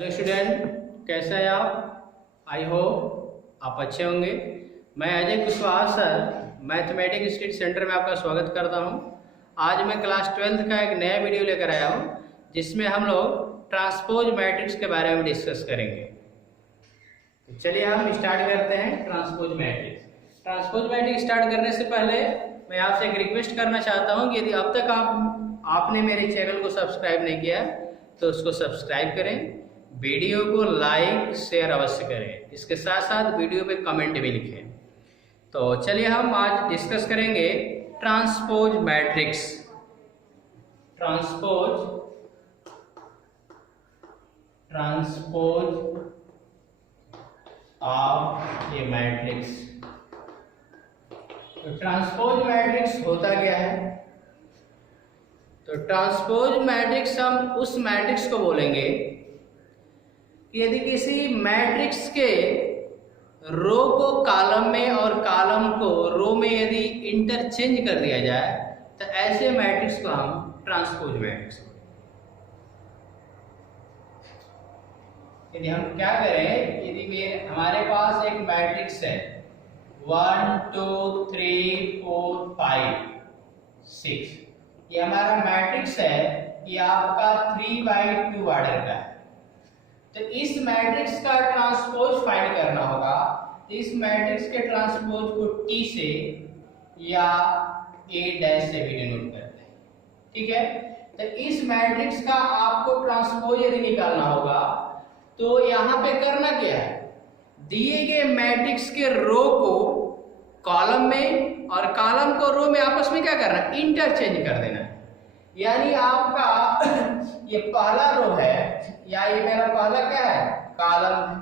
Hello student, कैसे हैं आप? आई होप आप अच्छे होंगे। मैं Ajay Kushwaha sir mathematics study centre में आपका स्वागत करता हूं। आज मैं क्लास 12th का एक नया वीडियो लेकर आया हूं जिसमें हम लोग ट्रांसपोज मैट्रिक्स के बारे में डिस्कस करेंगे। तो चलिए हम स्टार्ट करते हैं transpose matrix. Transpose matrix start करने से पहले मैं आपसे एक रिक्वेस्ट करना चाहता हूँ कि यदि अब तक आपने मेरे चैनल को सब्सक्राइब नहीं किया तो उसको सब्सक्राइब करें, वीडियो को लाइक शेयर अवश्य करें, इसके साथ साथ वीडियो पे कमेंट भी लिखें। तो चलिए हम आज डिस्कस करेंगे transpose matrix. Transpose of A matrix. तो ट्रांसपोज मैट्रिक्स होता क्या है? तो ट्रांसपोज मैट्रिक्स हम उस मैट्रिक्स को बोलेंगे कि यदि किसी मैट्रिक्स के रो को कॉलम में और कॉलम को रो में यदि इंटरचेंज कर दिया जाए तो ऐसे मैट्रिक्स को हम ट्रांसपोज मैट्रिक्स बोलेंगे। यदि हम क्या करें, यदि हमारे पास एक मैट्रिक्स है 1 2 3 4 5 6, ये हमारा मैट्रिक्स है, ये आपका 3/2 ऑर्डर का है। तो इस मैट्रिक्स का ट्रांसपोज फाइंड करना होगा। तो इस मैट्रिक्स के ट्रांसपोज को T से या A डैश से भी डिनोट करते हैं, ठीक है। तो इस मैट्रिक्स का आपको ट्रांसपोज यदि निकालना होगा तो यहाँ पे करना क्या है, दिए गए मैट्रिक्स के रो को कॉलम में और कॉलम को रो में आपस में क्या करना है, इंटरचेंज कर देना है। यानी आपका ये पहला रो है या ये मेरा पहला क्या है, कॉलम है।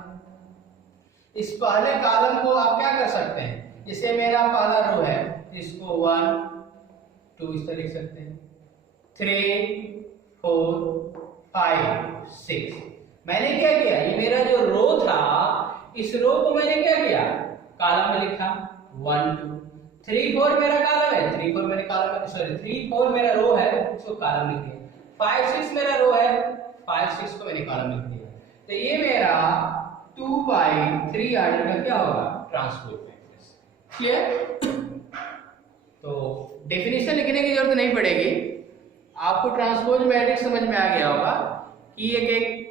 इस पहले कॉलम को आप क्या कर सकते हैं, जैसे मेरा पहला रो है इसको 1 2 इस तरह लिख सकते हैं, 3 4 5 6। मैंने क्या किया, ये मेरा जो रो था इस रो को मैंने क्या किया, कॉलम में लिखा 1 2 3 4 मेरा कॉलम है, 3 4 मेरे कॉलम में, सॉरी 3 4 मेरा रो है उसको कॉलम लिख दिया, 5 6 मेरा रो है, 5 6 को मैंने कॉलम लिख दिया। तो ये मेरा 2/3 ऑर्डर का क्या होगा, ट्रांसपोज मैट्रिक्स। क्लियर? तो डेफिनेशन लिखने की जरूरत नहीं पड़ेगी, आपको ट्रांसपोज मैट्रिक्स समझ में आ गया होगा कि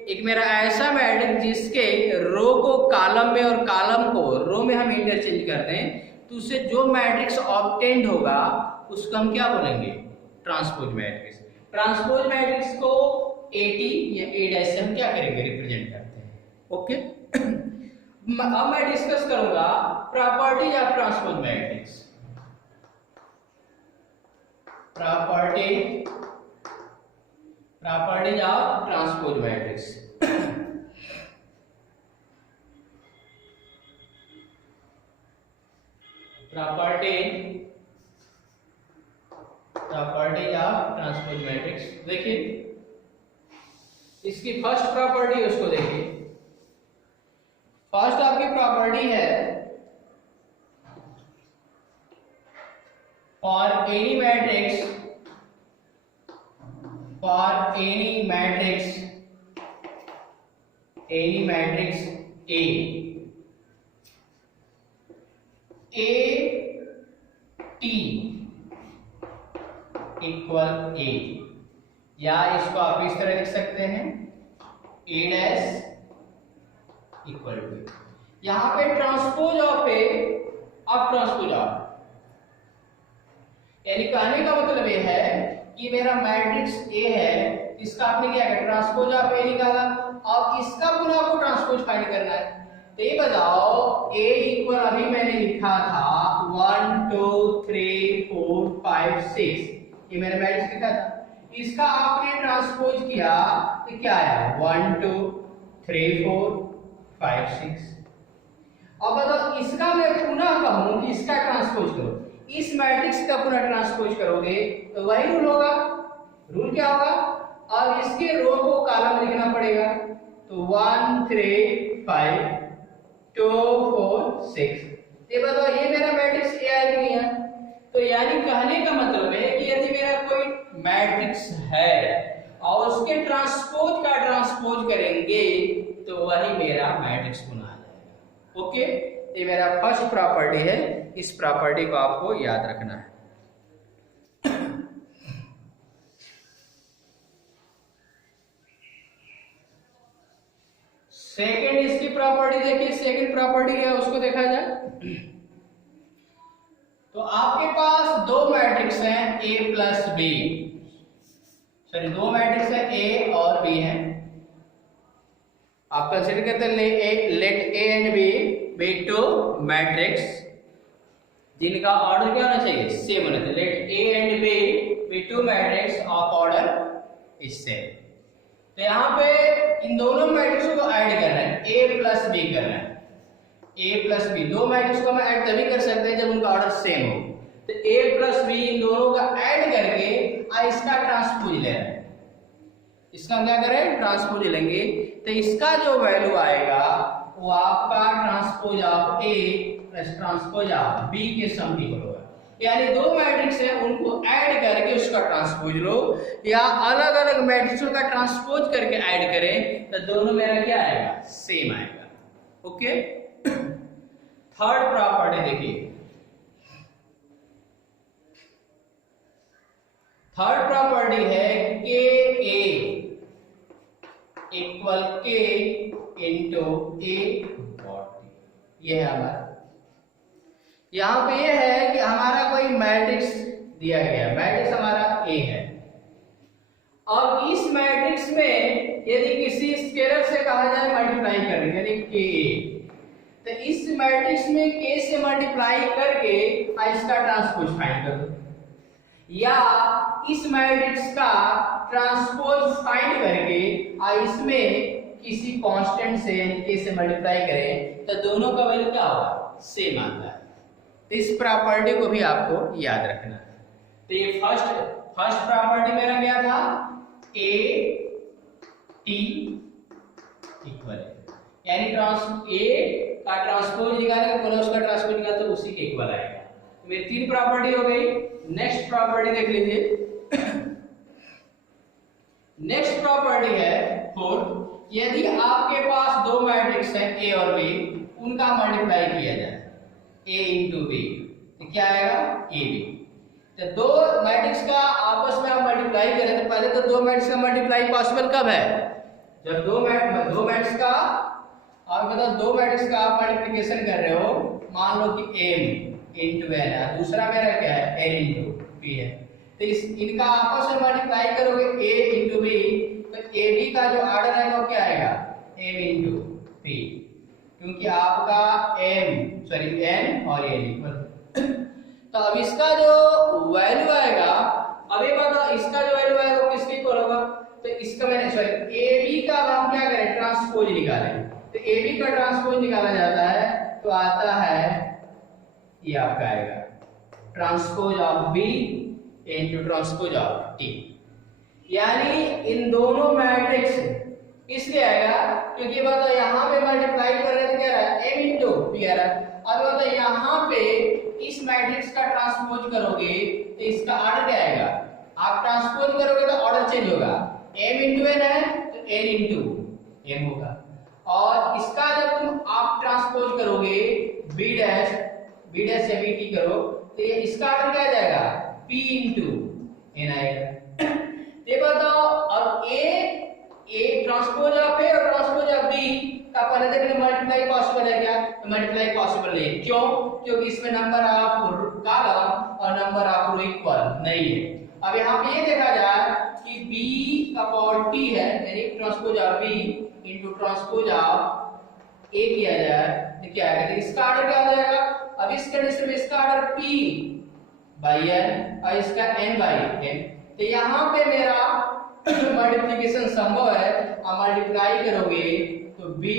एक मेरा ऐसा मैट्रिक्स जिसके रो को कॉलम में और कॉलम को रो में हम इंटरचेंज करते हैं तो उससे जो मैट्रिक्स ऑब्टेन्ड होगा उसको हम क्या बोलेंगे, ट्रांसपोज मैट्रिक्स। ट्रांसपोज मैट्रिक्स को AT या A डैश से हम क्या करेंगे, रिप्रेजेंट करते हैं। ओके, अब मैं डिस्कस करूंगा properties of transpose matrix. Properties of transpose matrix. Properties of transpose matrix. देखिए इसकी फर्स्ट प्रॉपर्टी उसको देखिए। फर्स्ट आपकी प्रॉपर्टी है for any matrix A equal A, या इसको आप इस तरह लिख सकते हैं A डैश इक्वल टू। यहां पे ट्रांसपोज ऑफ A अब ट्रांसपोज ऑफ, यानी कहने का मतलब ये है कि मेरा मैट्रिक्स A है, इसका आपने क्या किया, ट्रांसपोज ऑफ A निकाला, अब इसका पुनः आपको ट्रांसपोज फाइंड करना है। तो ये बताओ A इक्वल अभी मैंने लिखा था 1 2 3 4 5 6, ये मेरा मैट्रिक्स लिखा था, इसका आपने ट्रांसपोज किया तो क्या आया 1 2 3 4 5 6। अब बताओ इसका मैं पुनः कहूं कि इसका ट्रांसपोज करो, इस मैट्रिक्स का पुनः ट्रांसपोज करोगे तो वही रूल होगा। रूल क्या होगा, अब इसके रो को कॉलम लिखना पड़ेगा, तो 1 3 5 2 4 6। ये बताओ ये मेरा मैट्रिक्स A है कि नहीं है? तो यानी कहने का मतलब है कि यदि मेरा कोई मैट्रिक्स है और उसके ट्रांसपोज का ट्रांसपोज करेंगे तो वही मेरा मैट्रिक्स गुना आ जाएगा। ओके, ये मेरा फर्स्ट प्रॉपर्टी है, इस प्रॉपर्टी को आपको याद रखना है। सेकेंड इसकी प्रॉपर्टी देखिए, सेकेंड प्रॉपर्टी क्या है उसको देखा जाए। तो आपके पास दो मैट्रिक्स हैं ए प्लस बी, सॉरी दो मैट्रिक्स है ए और बी हैं। आप कंसीडर करते हैं let A and B be two matrix जिनका ऑर्डर क्या होना चाहिए, सेम होना चाहिए। Let A and B be two matrix of order is same. तो यहाँ पे इन दोनों मैट्रिक्स को ऐड करना है, ए प्लस बी करना है, ए प्लस बी। दो मैट्रिक्स को हम ऐड तभी कर सकते हैं जब उनका ऑर्डर सेम हो। तो ए प्लस बी इन दोनों का ऐड करके इसका ट्रांसपोज ले रहे हैं, इसका क्या करें ट्रांसपोज लेंगे। तो इसका जो वैल्यू आएगा वो आपका transpose of A plus transpose of B के सम इक्वल होगा। यानी दो मैट्रिक्स है उनको ऐड करके उसका ट्रांसपोज लो, या अलग अलग मैट्रिक्सों का ट्रांसपोज करके ऐड करें तो दोनों मेरा क्या आएगा, सेम आएगा। ओके, थर्ड प्रॉपर्टी देखिए, थर्ड प्रॉपर्टी है के ए इक्वल के इंटू ए डॉट टी। ये है हमारा, यहां पे ये है कि हमारा कोई मैट्रिक्स दिया गया, मैट्रिक्स हमारा ए है। अब इस मैट्रिक्स में यदि किसी स्केलर से कहा जाए मल्टीप्लाई करने, यानी के ए, तो इस मैट्रिक्स में के से मल्टीप्लाई करके इसका ट्रांसपोज फाइंड कर दो, या इस मैट्रिक्स का ट्रांसपोज फाइंड करके इसमें किसी कांस्टेंट से यानी के से मल्टीप्लाई करें तो दोनों का वैल्यू क्या होगा, सेम आता है। तो इस प्रॉपर्टी को भी आपको याद रखना है। तो ये फर्स्ट प्रॉपर्टी मेरा क्या था, ए टी इक्वल है, यानी ए का ट्रांसपोज निकालेगा प्लस उसका ट्रांसपोज निकाले तो उसी के इक्वल आएगा। तो मेरी तीन प्रॉपर्टी हो गई। नेक्स्ट प्रॉपर्टी देख लीजिए, नेक्स्ट प्रॉपर्टी है फोर्थ। यदि आपके पास दो मैट्रिक्स है ए और बी, उनका मल्टीप्लाई किया जाए ए इंटू बी, तो क्या आएगा ए बी। तो दो मैट्रिक्स का आपस में आप मल्टीप्लाई करें तो पहले तो दो मैट्रिक्स का मल्टीप्लाई पॉसिबल कब है, जब दो मैट्रिक्स का और मतलब दो मैट्रिक्स का आप मल्टीप्लिकेशन कर रहे हो, मान लो कि m इंटू एन है, दूसरा मेरा क्या है n इंटू पी है। तो इनका आपस में मल्टीप्लाई करोगे a इंटू बी, तो ए बी का जो ऑर्डर है वो क्या आएगा m इंटू पी, क्योंकि आपका n और n इक्वल। तो अब इसका जो वैल्यू आएगा, अब ये बताओ इसका जो वैल्यू आएगा वो किसके इक्वल होगा, तो इसका मैंने सॉरी ए बी का हम क्या करें ट्रांसपोज निकालें। तो ए बी का ट्रांसपोज निकाला जाता है तो आता है ये आपका आएगा transpose of B into transpose of T. यानी इन दोनों मैट्रिक्स इसलिए आएगा क्योंकि बताओ यहाँ पे मल्टीप्लाई कर रहे थे क्या रहा है m इंटू पी आ रहा है। अब बताओ यहाँ पे इस मैट्रिक्स का ट्रांसपोज करोगे तो इसका ऑर्डर क्या आएगा, आप ट्रांसपोज करोगे तो ऑर्डर चेंज होगा, m इंटू n है तो n इंटू m होगा, और इसका जब तुम आप ट्रांसपोज करोगे b डैश से bt करो तो ये इसका ऑर्डर क्या आ जाएगा p इंटू n आएगा। ये बताओ अब a ट्रांसपोज ऑफ a और ट्रांसपोज ऑफ b का पहले देखने मल्टीप्लाई पॉसिबल है क्या, तो मल्टीप्लाई पॉसिबल नहीं। क्यों, क्योंकि इसमें नंबर ऑफ कॉलम और नंबर ऑफ रो इक्वल नहीं है। अब यहाँ पे ये देखा जाए कि b का पावर t है, यानी transpose of b into transpose of a किया जाए तो क्या आएगा, तो इसका ऑर्डर क्या आ जाएगा। अब इस कंडीशन में इसका ऑर्डर p बाई n और इसका n बाई n। तो यहाँ पे मेरा मल्टीप्लिकेशन संभव है, आप मल्टीप्लाई करोगे तो b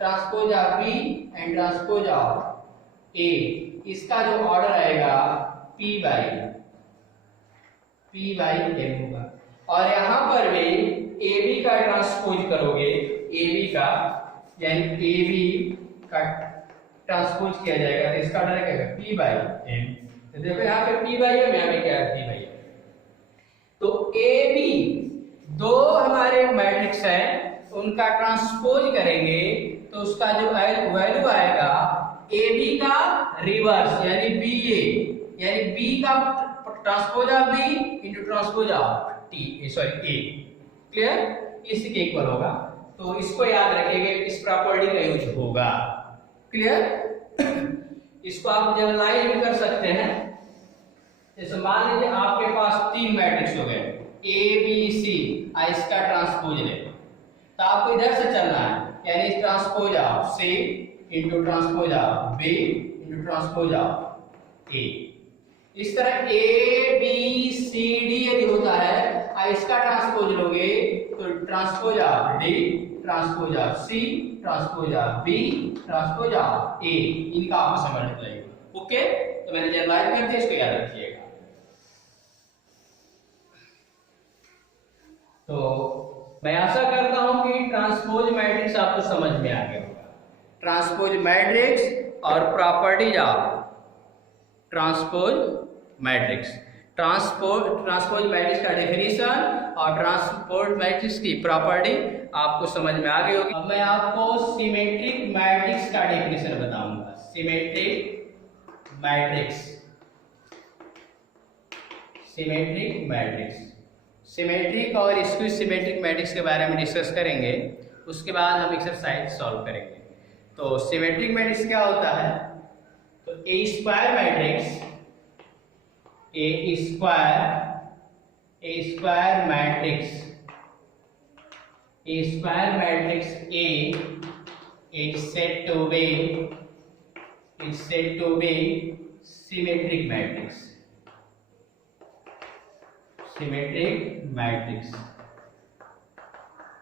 transpose of b and transpose of a, इसका जो ऑर्डर आएगा p बाई m होगा। और यहाँ पर भी ab का ट्रांसपोज करोगे, ab का यानी ab का ट्रांसपोज किया जाएगा तो इसका ऑर्डर क्या है p बाई m। तो देखो यहाँ पे p बाई m, यहाँ पे क्या है p बाई m। तो ab दो हमारे मैट्रिक्स हैं, उनका ट्रांसपोज करेंगे तो उसका जो वैल्यू आएगा ए बी का रिवर्स यानी बी ए, यानी बी का transpose of B into transpose of T sorry A. Clear? इसी के इक्वल होगा। तो इसको याद रखिएगा, इस प्रॉपर्टी का यूज होगा। क्लियर? इसको आप जनरलाइज भी कर सकते हैं। जैसे मान लीजिए आपके पास तीन मैट्रिक्स हो गए ए बी सी, इसका ट्रांसपोज ले, तो आपको इधर से चलना है, यानी transpose of C into transpose of B into transpose of A. इस तरह ए बी सी डी यदि होता है, इसका ट्रांसपोज लोगे तो transpose of D, transpose of C, transpose of B, transpose of A, इनका आपस में मल्टीप्लाई होगा। ओके, तो मैंने जनरलाइज कर दिया, इसको याद रखिएगा। तो मैं आशा करता हूं कि ट्रांसपोज मैट्रिक्स आपको समझ में आ गया होगा। ट्रांसपोज मैट्रिक्स और properties of transpose matrix, transpose matrix का डेफिनेशन और ट्रांसपोज मैट्रिक्स की प्रॉपर्टी आपको समझ में आ गई होगी। अब मैं आपको सिमेट्रिक मैट्रिक्स का डेफिनेशन बताऊंगा। Symmetric matrix, symmetric matrix, symmetric और स्क्विज सिमेट्रिक मैट्रिक्स के बारे में डिस्कस करेंगे, उसके बाद हम एक्सरसाइज सॉल्व करेंगे। तो सिमेट्रिक मैट्रिक्स क्या होता है? तो A square matrix, A square matrix, A square matrix A is said to be symmetric matrix, symmetric matrix,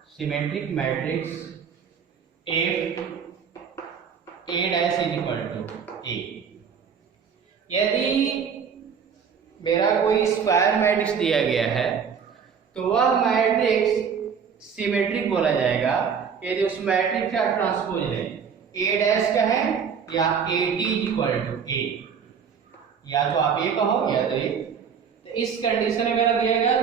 symmetric matrix if A dash is equal to A। यदि मेरा कोई square matrix दिया गया है तो वह मैट्रिक्स सिमेट्रिक बोला जाएगा यदि उस मैट्रिक्स का ट्रांसपोज है ए डैश का है या ए टी इक्वल टू ए, या तो आप ए कहो या तो ए। तो इस कंडीशन में मेरा दिया गया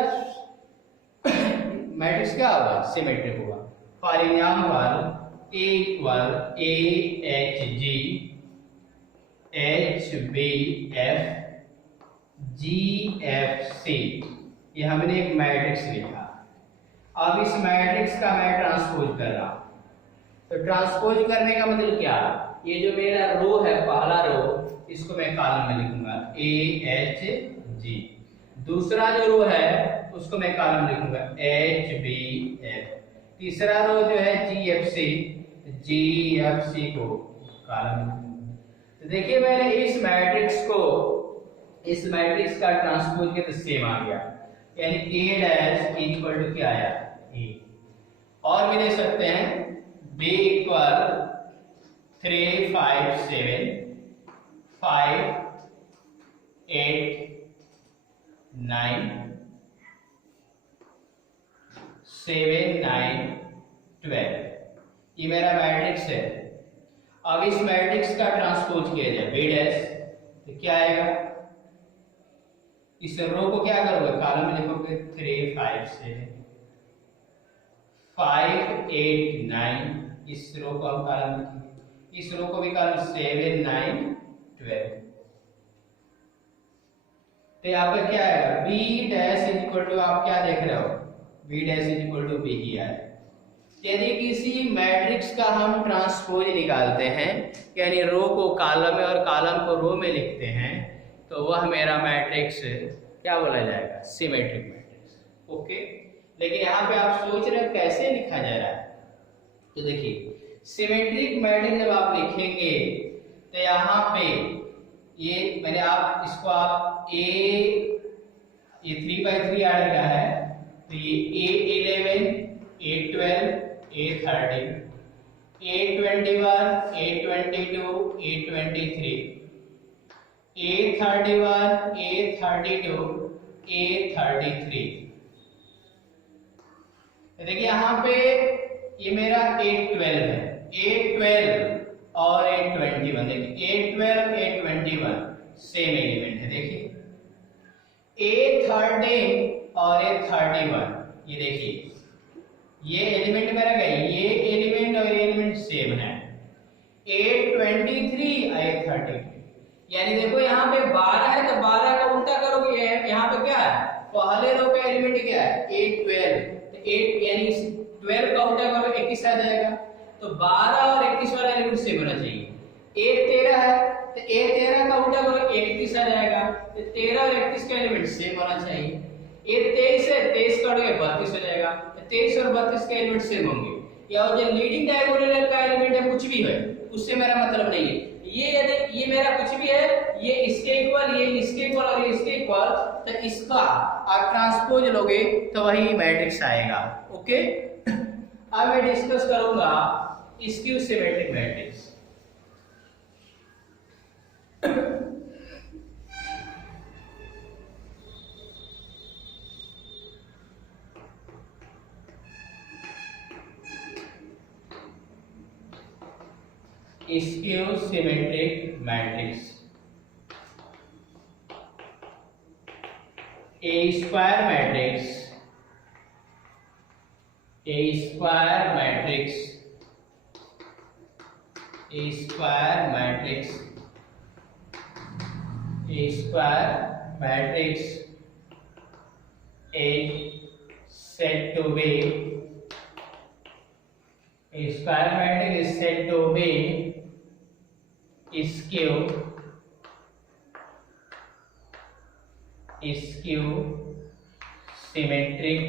मैट्रिक्स क्या होगा? सिमेट्रिक होगा। For example A equal A H G H B F G F C, ये हमने एक मैट्रिक्स लिखा। अब इस मैट्रिक्स का मैं ट्रांसपोज कर रहा हूं, तो ट्रांसपोज करने का मतलब क्या? ये जो मेरा रो है, पहला रो, इसको मैं कॉलम में लिखूंगा ए एच जी, दूसरा जो रो है उसको मैं कॉलम लिखूंगा एच बी एफ, तीसरा रो जो है जी एफ सी को कॉलम में लिखूंगा। तो देखिए मैंने इस मैट्रिक्स का ट्रांसपोज किया तो सेम आ गया, यानी ए डैश इक्वल टू क्या आया? ए। और भी दे सकते हैं बी इक्वल 3 5 7 5 8 9 7 9 12, ये मेरा मैट्रिक्स है। अब इस मैट्रिक्स का ट्रांसपोज किया जाए बी डैश, तो क्या आएगा? इस रो को क्या करोगे? कॉलम में लिखोगे 3 5 7 5 8 9, इस रो को हम कॉलम लिखेंगे, इस रो को भी कॉलम 7 9 12। तो यहाँ पे क्या आएगा? B dash is equal to, आप क्या देख रहे हो? B dash is equal to B ही आए। यदि किसी मैट्रिक्स का हम ट्रांसपोज निकालते हैं, यानी रो को कॉलम में और कॉलम को रो में लिखते हैं, तो वह मेरा मैट्रिक्स क्या बोला जाएगा? Symmetric matrix. ओके, लेकिन यहाँ पे आप सोच रहे हैं कैसे लिखा जा रहा है? तो देखिए सिमेट्रिक मैट्रिक्स जब आप लिखेंगे तो यहाँ पे ये मैंने आप इसको आप ये 3/3 आने का है, तो ये A11 A12 A13 A21 A22 A23 A31 A32 A33। देखिए यहाँ पे ये मेरा A12 है, A12 और A21, देखिए A12 A21 सेम एलिमेंट है। देखिए A13 और A31, ये देखिए ये एलिमेंट मेरा क्या है, ये एलिमेंट और ये एलिमेंट सेम है। 8 23 8 30, यानी देखो यहाँ पे 12 है तो 12 का उल्टा करोगे, यहाँ पे क्या है, पहले रो का एलिमेंट क्या है 8 12, तो 8 यानी 12 का उल्टा करो 21 आ जाएगा। तो 12 और 21 वाला एलिमेंट सेम होना चाहिए। 8 13 है तो 8 13 का उल्टा करो 31 आ जाएगा। तो 13 और 31 का एलिमेंट सेम होना चाहिए। 8 23 है, 23 काटोगे 32 हो जाएगा। तो 23 और 32 के एलिमेंट सेम होंगे। या जो लीडिंग डायगोनल का एलिमेंट है कुछ भी है, उससे मेरा मतलब नहीं है। ये यदि ये मेरा कुछ भी है, ये इसके इक्वल, ये इसके इक्वल और ये इसके इक्वल, तो इसका आप ट्रांसपोज लोगे तो वही मैट्रिक्स आएगा। ओके, अब मैं डिस्कस करूंगा skew symmetric matrix. Skew symmetric matrix. A square matrix, A square matrix, A square matrix, A square matrix is said to be, A square matrix is said to be skew symmetric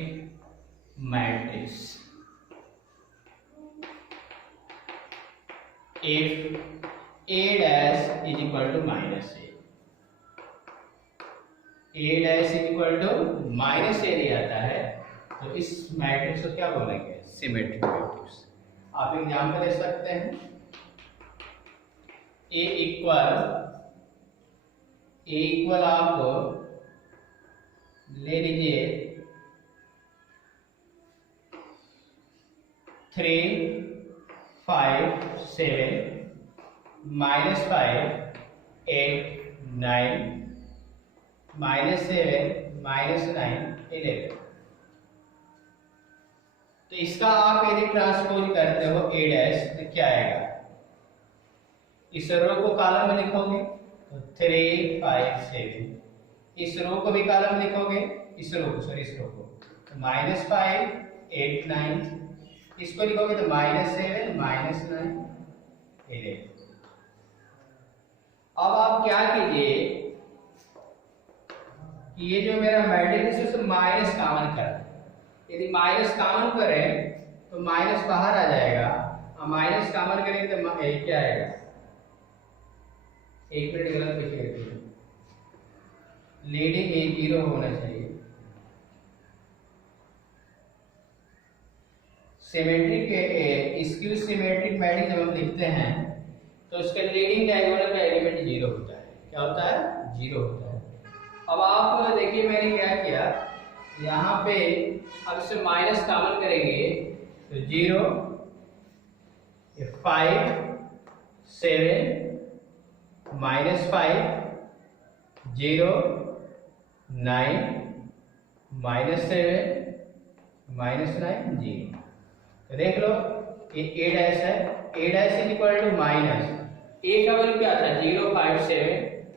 matrix if A dash is equal to minus A dash is equal to minus A दिया जाता है, तो इस matrix को क्या बोलेंगे, symmetric matrix. आप example दे सकते हैं। A इक्वल आप ले लीजिए 3 5 7 -5 8 9 -7 -9 11। तो इसका आप यदि ट्रांसपोज करते हो A डैश तो क्या आएगा, इस रो को कॉलम में लिखोगे तो 3 5 7, इस रो को भी कॉलम में लिखोगे, इस रो को तो -5 8 9, इसको लिखोगे तो -7 -9 11। अब आप क्या कीजिए कि ये जो मेरा मैट्रिक्स है उसमें माइनस कॉमन कर, यदि माइनस कॉमन करें तो माइनस बाहर आ जाएगा, और माइनस कॉमन करेंगे तो क्या आएगा, एक मिनट गलत लिखे थे, लीडिंग ए 0 होना चाहिए। सिमेट्रिक स्क्यू सिमेट्रिक मैट्रिक्स जब हम लिखते हैं तो उसके लीडिंग डायगोनल का एलिमेंट 0 होता है। क्या होता है, 0 होता है। अब आप देखिए मैंने क्या किया, यहाँ पे अब इसे माइनस कॉमन करेंगे तो 0 5 7 -5 0 9 -7 -9 0। तो देख लो ये A डैश है, A dash is equal to minus A का वैल्यू क्या था 0 5 7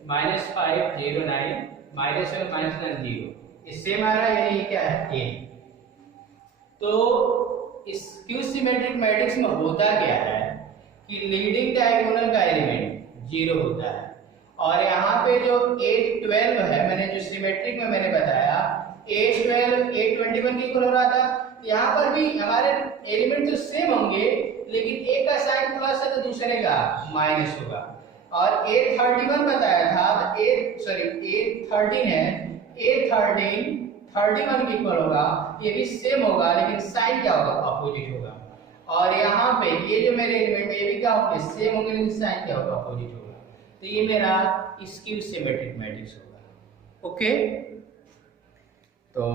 -5 0 9 -7 -9 0, इससे हमारा यानी क्या है A। तो इस स्क्यू सिमेट्रिक मैट्रिक्स में होता क्या है कि लीडिंग डायगोनल का एलिमेंट 0 होता है, और यहाँ पे जो 8 12 है, मैंने जो सिमेट्रिक में मैंने बताया 8 12 8 21 इक्वल हो रहा था, यहाँ पर भी हमारे एलिमेंट तो सेम होंगे, लेकिन एक का साइन प्लस है तो दूसरे का माइनस होगा। और 8 31 बताया था, 8 13 है, 8 13 31 के इक्वल होगा, ये भी सेम होगा, लेकिन साइन क्या होगा, अपोजिट होगा। और यहाँ पे ये जो मेरे एलिमेंट है ये भी क्या होंगे, सेम होंगे, लेकिन साइन क्या होगा, अपोजिट होगा। तो ये मेरा स्क्यू सिमेट्रिक मैट्रिक्स होगा। ओके, तो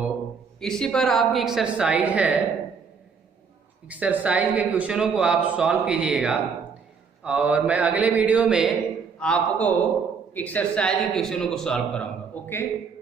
इसी पर आपकी एक्सरसाइज है, एक्सरसाइज के क्वेश्चनों को आप सॉल्व कीजिएगा, और मैं अगले वीडियो में आपको एक्सरसाइज के क्वेश्चनों को सॉल्व कराऊंगा। ओके।